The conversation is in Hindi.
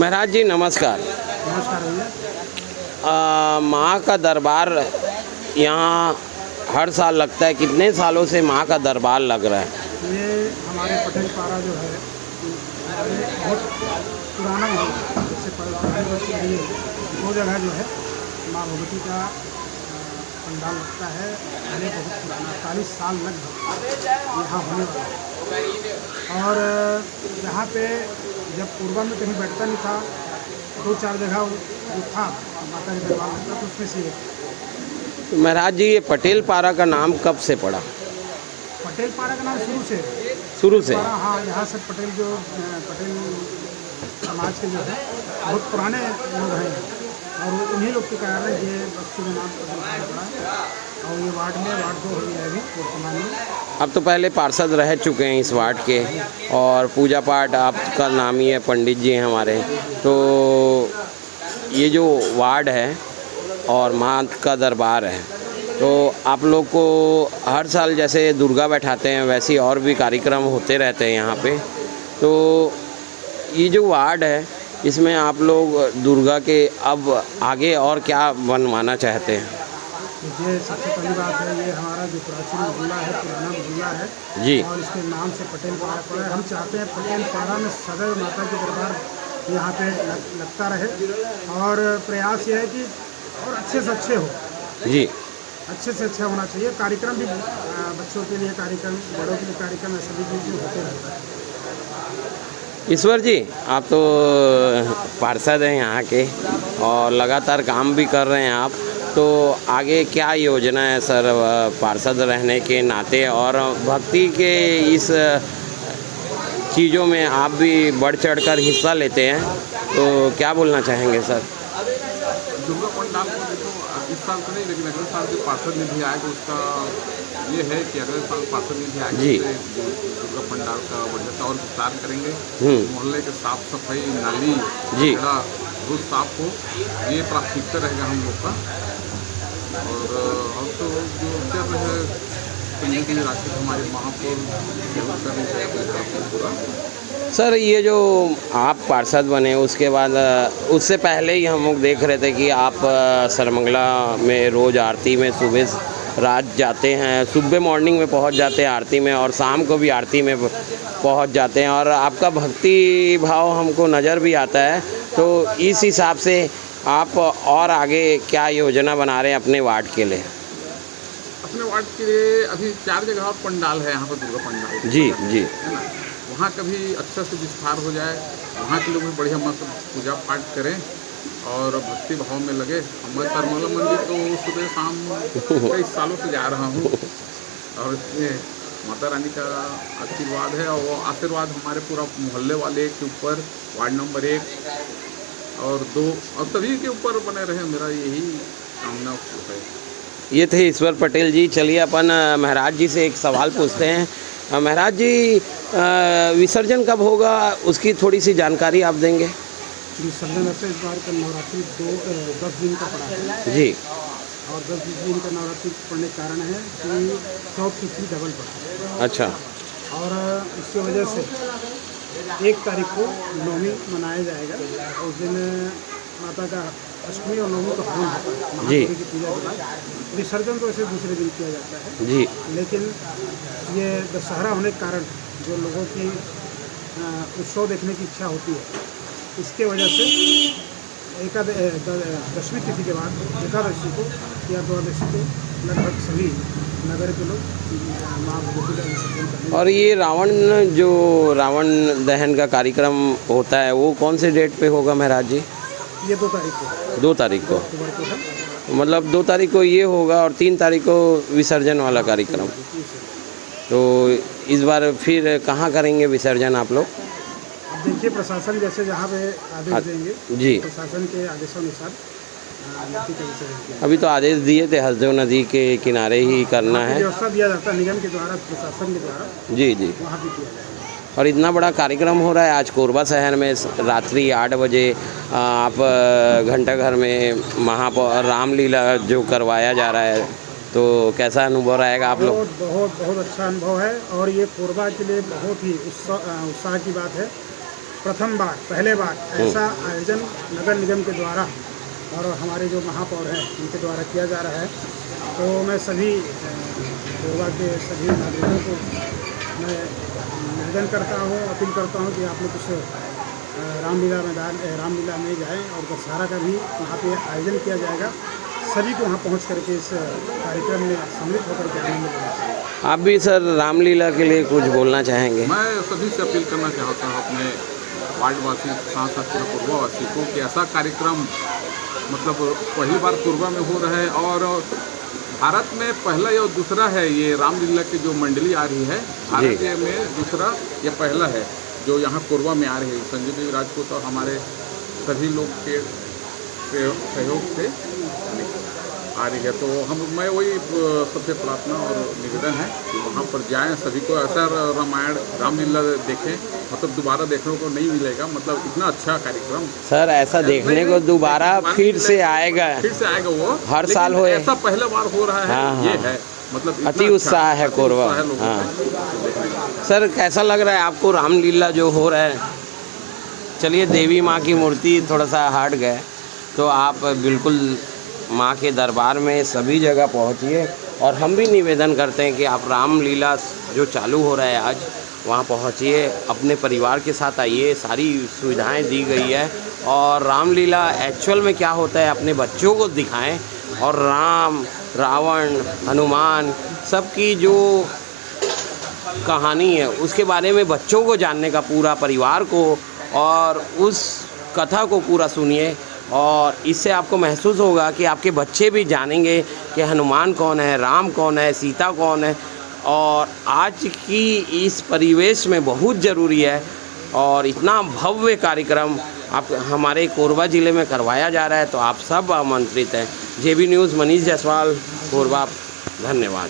महाराज जी नमस्कार। नमस्कार भैया। माँ का दरबार यहाँ हर साल लगता है। कितने सालों से माँ का दरबार लग रहा है? ये हमारे पटेल पारा जो है ये बहुत पुराना है। जैसे पुरानी बस्ती रही है वो जगह जो है माँ भगवती का पंडाल लगता है। पहले बहुत पुराना 40 साल लगभग यहाँ होने वाला है। और यहाँ पे जब पूर्वा में कहीं बैठता नहीं था, 2-4 जगह जो था माता के दरबार लगता तो उसमें से एक। तो महाराज जी ये पटेल पारा का नाम कब से पड़ा? पटेल पारा का नाम शुरू से? हाँ, यहाँ से पटेल जो पटेल समाज के जो है बहुत पुराने लोग हैं और उन्हीं लोग के कारण ये बस्ती का नाम पटेल पारा पड़ा है। और ये वार्ड 2 हो गया अभी वर्तमान में। अब तो पहले पार्षद रह चुके हैं इस वार्ड के, और पूजा पाठ आपका नाम ही है, पंडित जी हैं हमारे। तो ये जो वार्ड है और माँ का दरबार है, तो आप लोग को हर साल जैसे दुर्गा बैठाते हैं वैसे ही और भी कार्यक्रम होते रहते हैं यहाँ पे। तो ये जो वार्ड है इसमें आप लोग दुर्गा के अब आगे और क्या बनवाना चाहते हैं? ये सबसे पहली बात है, ये हमारा जो प्राचीन महल्ला है, पुराना महल्ला है जी, और इसके नाम से पटेल पारा पड़ा है। हम चाहते हैं पटेल पारा में सदैव माता के दरबार यहाँ पे लगता रहे और प्रयास ये है कि और अच्छे से अच्छे हो जी, अच्छे से अच्छा होना चाहिए। कार्यक्रम भी बच्चों के लिए कार्यक्रम, बड़ों के लिए कार्यक्रम, सभी चीज़ें होते रहता है। ईश्वर जी आप तो पार्षद हैं यहाँ के और लगातार काम भी कर रहे हैं आप, तो आगे क्या योजना है सर पार्षद रहने के नाते, और भक्ति के इस चीज़ों में आप भी बढ़ चढ़कर हिस्सा लेते हैं, तो क्या बोलना चाहेंगे सर? दुर्गा पंडाल को देखो इस साल तो नहीं, लेकिन अगले साल जो पार्षद निधि आएगा उसका ये है कि अगले साल पार्षद निधि आएगा जी, दुर्गा पंडाल का बढ़िया और विस्तार करेंगे। मोहल्ले के साफ सफाई, नाली जी, रोज साफ हो, ये प्राथमिकता रहेगा हम लोग का। और तो जो चल रहे हैं राशि हमारे महापौर जरूर करने चाहिए पूरा। सर ये जो आप पार्षद बने उसके बाद उससे पहले ही हम लोग देख रहे थे कि आप सरमंगला में रोज़ आरती में सुबह रात जाते हैं, सुबह मॉर्निंग में पहुंच जाते हैं आरती में, और शाम को भी आरती में पहुंच जाते हैं, और आपका भक्ति भाव हमको नज़र भी आता है। तो इस हिसाब से आप और आगे क्या योजना बना रहे हैं अपने वार्ड के लिए? अपने वार्ड के लिए अभी 4 जगह और पंडाल है यहाँ पर, दुर्गा पंडाल जी जी, है ना, वहाँ कभी अच्छा से विस्तार हो जाए, वहाँ के लोग भी बढ़िया मत पूजा पाठ करें और भक्ति भाव में लगे। मैं सरमंगला मंदिर तो सुबह शाम कई सालों से जा रहा हूँ और इसमें माता रानी का आशीर्वाद है, और वो आशीर्वाद हमारे पूरा मोहल्ले वाले के ऊपर, वार्ड नंबर 1 और 2 और सभी के ऊपर बने रहे, मेरा यही कामना है। ये थे ईश्वर पटेल जी। चलिए अपन महाराज जी से एक सवाल पूछते हैं। महाराज जी विसर्जन कब होगा उसकी थोड़ी सी जानकारी आप देंगे? विसर्जन वैसे इस बार का नवरात्रि 10 दिन का पड़ा है जी, और 10 दिन का नवरात्रि पड़ने के कारण है कि 14 तिथि डबल पड़ा है। अच्छा, और इसकी वजह से 1 तारीख को नवमी मनाया जाएगा। उस दिन माता का अष्टमी और नवमी का हवन होता है महादेवी की पूजा के बाद। विसर्जन तो ऐसे दूसरे दिन किया जाता है जी, लेकिन ये दशहरा होने के कारण जो लोगों की उत्सव देखने की इच्छा होती है, इसके वजह से 10वीं तिथि के बाद एकादशी को या द्वादशी को लगभग सभी नगर के लोग माँ भगवती का विसर्जन करने। और ये रावण दहन का कार्यक्रम होता है वो कौन से डेट पे होगा महाराज जी? ये 2 तारीख को 2 तारीख को, अक्टूबर को है। मतलब 2 तारीख को ये होगा और 3 तारीख को विसर्जन वाला कार्यक्रम। तो इस बार फिर कहाँ करेंगे विसर्जन आप लोग? अब देखिए प्रशासन जैसे जहाँ पे आदेश देंगे जी, प्रशासन के आदेशानुसार मूर्ति का विसर्जन किया। अभी तो आदेश दिए थे हसदेव नदी के किनारे ही करना है, व्यवस्था दिया जाता है निगम के द्वारा, प्रशासन के द्वारा जी जी, वहाँ भी किया जाएगा। और इतना बड़ा कार्यक्रम हो रहा है आज कोरबा शहर में। रात्रि 8 बजे आप घंटाघर में महापौर रामलीला जो करवाया जा रहा है, तो कैसा अनुभव रहेगा आप लोग? बहुत अच्छा अनुभव है और ये कोरबा के लिए बहुत ही उत्साह की बात है प्रथम बार पहले बार ऐसा आयोजन नगर निगम के द्वारा और हमारे जो महापौर हैं उनके द्वारा किया जा रहा है। तो मैं सभी कोरबा के सभी नागरिकों को मैं निवेदन करता हूँ, अपील करता हूँ कि आप लोग कुछ रामलीला में जाएं और दशहरा का भी वहाँ पे आयोजन किया जाएगा। सभी को वहाँ पहुँच करके इस कार्यक्रम में सम्मिलित होकर के आनंद लेना चाहिए। आप भी सर रामलीला के लिए कुछ बोलना चाहेंगे? मैं सभी से अपील करना चाहता हूँ अपने वार्डवासी साथ साथ कोरबावासी को कि ऐसा कार्यक्रम मतलब पहली बार कोरबा में हो रहा है और भारत में पहला या दूसरा है ये रामलीला की जो मंडली आ रही है, भारत में दूसरा या पहला है जो यहाँ कोरबा में आ रही है। संजय देव राजपूत और हमारे सभी लोग के सहयोग से आ रही है। तो मैं वही सबसे प्रार्थना और निवेदन है कि वहाँ पर जाएं, सभी को ऐसा रामायण रामलीला देखें, मतलब दोबारा देखने को नहीं मिलेगा, मतलब इतना अच्छा कार्यक्रम सर ऐसा देखने को दोबारा फिर से आएगा वो हर साल होए, ऐसा पहला बार हो रहा है। हाँ, ये है मतलब अति उत्साह है कोरबा। हाँ सर, कैसा लग रहा है आपको रामलीला जो हो रहा है? चलिए, देवी माँ की मूर्ति थोड़ा सा हट गए तो आप बिल्कुल माँ के दरबार में सभी जगह पहुँचिए और हम भी निवेदन करते हैं कि आप रामलीला जो चालू हो रहा है आज वहाँ पहुँचिए, अपने परिवार के साथ आइए, सारी सुविधाएं दी गई है और रामलीला एक्चुअल में क्या होता है अपने बच्चों को दिखाएं और राम, रावण, हनुमान सबकी जो कहानी है उसके बारे में बच्चों को जानने का, पूरा परिवार को, और उस कथा को पूरा सुनिए और इससे आपको महसूस होगा कि आपके बच्चे भी जानेंगे कि हनुमान कौन है, राम कौन है, सीता कौन है। और आज की इस परिवेश में बहुत ज़रूरी है और इतना भव्य कार्यक्रम आप हमारे कोरबा ज़िले में करवाया जा रहा है, तो आप सब आमंत्रित हैं। जेबी न्यूज़, मनीष जायसवाल, कोरबा। धन्यवाद।